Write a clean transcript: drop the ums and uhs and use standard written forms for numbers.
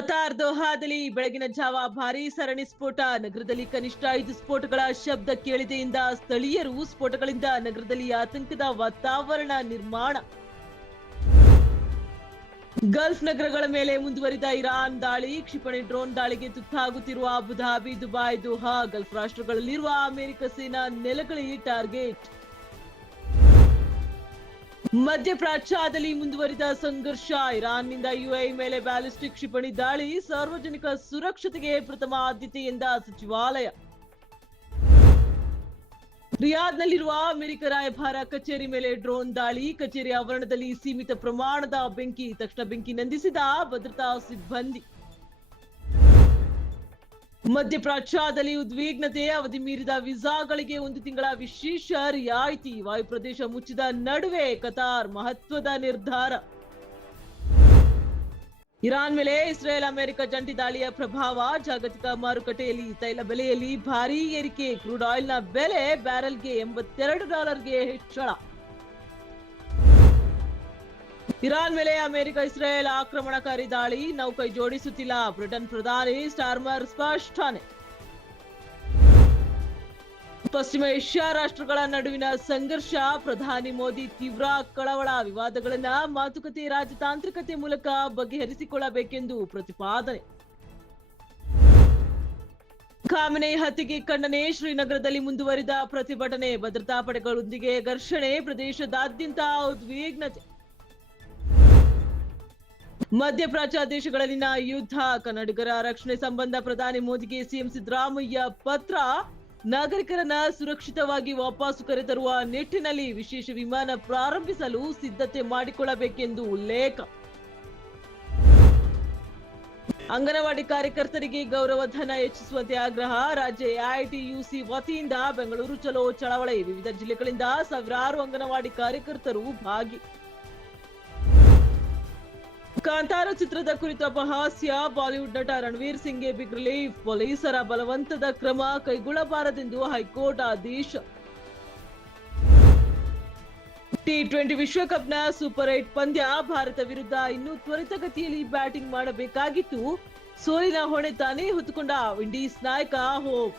Qatar ದೋಹಾದಲ್ಲಿ ಬೆಳಗಿನ ಜಾವ ಭಾರೀ ಸರಣಿ ಸ್ಫೋಟ. ನಗರದಲ್ಲಿ ಕನಿಷ್ಠ 5 ಸ್ಫೋಟಗಳ ಶಬ್ದ ಕೇಳಿದೆಯಿಂದ ಸ್ಥಳೀಯರು ಸ್ಫೋಟಗಳಿಂದ ನಗರದಲ್ಲಿ ಆತಂಕದ ವಾತಾವರಣ ನಿರ್ಮಾಣ. ಗಲ್ಫ್ ನಗರಗಳ ಮೇಲೆ ಮುಂದುವರಿದ ಇರಾನ್ ದಾಳಿ. ಕ್ಷಿಪಣಿ ಡ್ರೋನ್ ದಾಳಿಗೆ ತುತ್ತಾಗುತ್ತಿರುವ ಅಬುಧಾಬಿ, ದುಬೈ, ದೋಹಾ. ಗಲ್ಫ್ ರಾಷ್ಟ್ರಗಳಲ್ಲಿರುವ ಅಮೆರಿಕ ಸೇನಾ ನೆಲೆಗಳಿಗೆ ಟಾರ್ಗೆಟ್. ಮಧ್ಯಪ್ರಾಚ್ಯದಲ್ಲಿ ಮುಂದುವರಿದ ಸಂಘರ್ಷ. ಇರಾನ್ನಿಂದ ಯುಎಇ ಮೇಲೆ ಬ್ಯಾಲಿಸ್ಟಿಕ್ ಕ್ಷಿಪಣಿ ದಾಳಿ. ಸಾರ್ವಜನಿಕ ಸುರಕ್ಷತೆಗೆ ಪ್ರಥಮ ಆದ್ಯತೆ ಎಂದ ಸಚಿವಾಲಯ. ರಿಯಾದ್ನಲ್ಲಿರುವ ಅಮೆರಿಕ ರಾಯಭಾರ ಕಚೇರಿ ಮೇಲೆ ಡ್ರೋನ್ ದಾಳಿ. ಕಚೇರಿ ಆವರಣದಲ್ಲಿ ಸೀಮಿತ ಪ್ರಮಾಣದ ಬೆಂಕಿ. ತಕ್ಷಣ ಬೆಂಕಿ ನಂದಿಸಿದ ಭದ್ರತಾ ಸಿಬ್ಬಂದಿ. ಮಧ್ಯಪ್ರಾಚ್ಯದಲ್ಲಿ ಉದ್ವಿಗ್ನತೆ. ಅವಧಿ ಮೀರಿದ ವೀಸಾಗಳಿಗೆ 1 ತಿಂಗಳ ವಿಶೇಷ ರಿಯಾಯಿತಿ. ವಾಯುಪ್ರದೇಶ ಮುಚ್ಚಿದ ನಡುವೆ ಕತಾರ್ ಮಹತ್ವದ ನಿರ್ಧಾರ. ಇರಾನ್ ಮೇಲೆ ಇಸ್ರೇಲ್ ಅಮೆರಿಕ ಜಂಟಿ ದಾಳಿಯ ಪ್ರಭಾವ. ಜಾಗತಿಕ ಮಾರುಕಟ್ಟೆಯಲ್ಲಿ ತೈಲ ಬೆಲೆಯಲ್ಲಿ ಭಾರೀ ಏರಿಕೆ. ಕ್ರೂಡ್ ಆಯಿಲ್ನ ಬೆಲೆ ಬ್ಯಾರೆಲ್ಗೆ $82ಗೆ ಹೆಚ್ಚಳ. ಇರಾನ್ ಮೇಲೆ ಅಮೆರಿಕ ಇಸ್ರೇಲ್ ಆಕ್ರಮಣಕಾರಿ ದಾಳಿ. ನೌಕೈ ಜೋಡಿಸುತ್ತಿಲ್ಲ. ಬ್ರಿಟನ್ ಪ್ರಧಾನಿ ಸ್ಟಾರ್ಮರ್ ಸ್ಪಷ್ಟನೆ. ಪಶ್ಚಿಮ ಏಷ್ಯಾ ರಾಷ್ಟ್ರಗಳ ನಡುವಿನ ಸಂಘರ್ಷ. ಪ್ರಧಾನಿ ಮೋದಿ ತೀವ್ರ ಕಳವಳ. ವಿವಾದಗಳನ್ನ ಮಾತುಕತೆ, ರಾಜತಾಂತ್ರಿಕತೆ ಮೂಲಕ ಬಗೆಹರಿಸಿಕೊಳ್ಳಬೇಕೆಂದು ಪ್ರತಿಪಾದನೆ. ಖಾಮೆನಿ ಹತ್ಯೆಗೆ ಖಂಡನೆ. ಶ್ರೀನಗರದಲ್ಲಿ ಮುಂದುವರಿದ ಪ್ರತಿಭಟನೆ. ಭದ್ರತಾ ಪಡೆಗಳೊಂದಿಗೆ ಘರ್ಷಣೆ. ಪ್ರದೇಶದಾದ್ಯಂತ ಉದ್ವಿಗ್ನತೆ. ಮಧ್ಯಪ್ರಾಚ್ಯ ದೇಶಗಳಲ್ಲಿನ ಯುದ್ಧ. ಕನ್ನಡಿಗರ ರಕ್ಷಣೆ ಸಂಬಂಧ ಪ್ರಧಾನಿ ಮೋದಿಗೆ ಸಿಎಂ ಸಿದ್ದರಾಮಯ್ಯ ಪತ್ರ. ನಾಗರಿಕರನ್ನ ಸುರಕ್ಷಿತವಾಗಿ ವಾಪಸ್ಸು ಕರೆತರುವ ನಿಟ್ಟಿನಲ್ಲಿ ವಿಶೇಷ ವಿಮಾನ ಪ್ರಾರಂಭಿಸಲು ಸಿದ್ಧತೆ ಮಾಡಿಕೊಳ್ಳಬೇಕೆಂದು ಉಲ್ಲೇಖ. ಅಂಗನವಾಡಿ ಕಾರ್ಯಕರ್ತರಿಗೆ ಗೌರವಧನ ಹೆಚ್ಚಿಸುವಂತೆ ಆಗ್ರಹ. ರಾಜ್ಯ ಎಐಟಿಯುಸಿ ವತಿಯಿಂದ ಬೆಂಗಳೂರು ಚಲೋ ಚಳವಳಿ. ವಿವಿಧ ಜಿಲ್ಲೆಗಳಿಂದ ಸಾವಿರಾರು ಅಂಗನವಾಡಿ ಕಾರ್ಯಕರ್ತರು ಭಾಗಿ. ಕಾಂತಾರ ಚಿತ್ರದ ಕುರಿತ ಅಪಹಾಸ್ಯ. ಬಾಲಿವುಡ್ ನಟ ರಣವೀರ್ ಸಿಂಗ್ಗೆ ಬಿಗ್ ರಿಲೀಫ್. ಪೊಲೀಸರ ಬಲವಂತದ ಕ್ರಮ ಕೈಗೊಳ್ಳಬಾರದೆಂದು ಹೈಕೋರ್ಟ್ ಆದೇಶ. ಟಿ20 ವಿಶ್ವಕಪ್ನ ಸೂಪರ್ 8 ಪಂದ್ಯ. ಭಾರತ ವಿರುದ್ಧ ಇನ್ನೂ ತ್ವರಿತಗತಿಯಲ್ಲಿ ಬ್ಯಾಟಿಂಗ್ ಮಾಡಬೇಕಾಗಿತ್ತು. ಸೋಲಿನ ಹೊಣೆ ತಾನೇ ಹೊತ್ತುಕೊಂಡ ವಿಂಡೀಸ್ ನಾಯಕ ಹೋಪ್.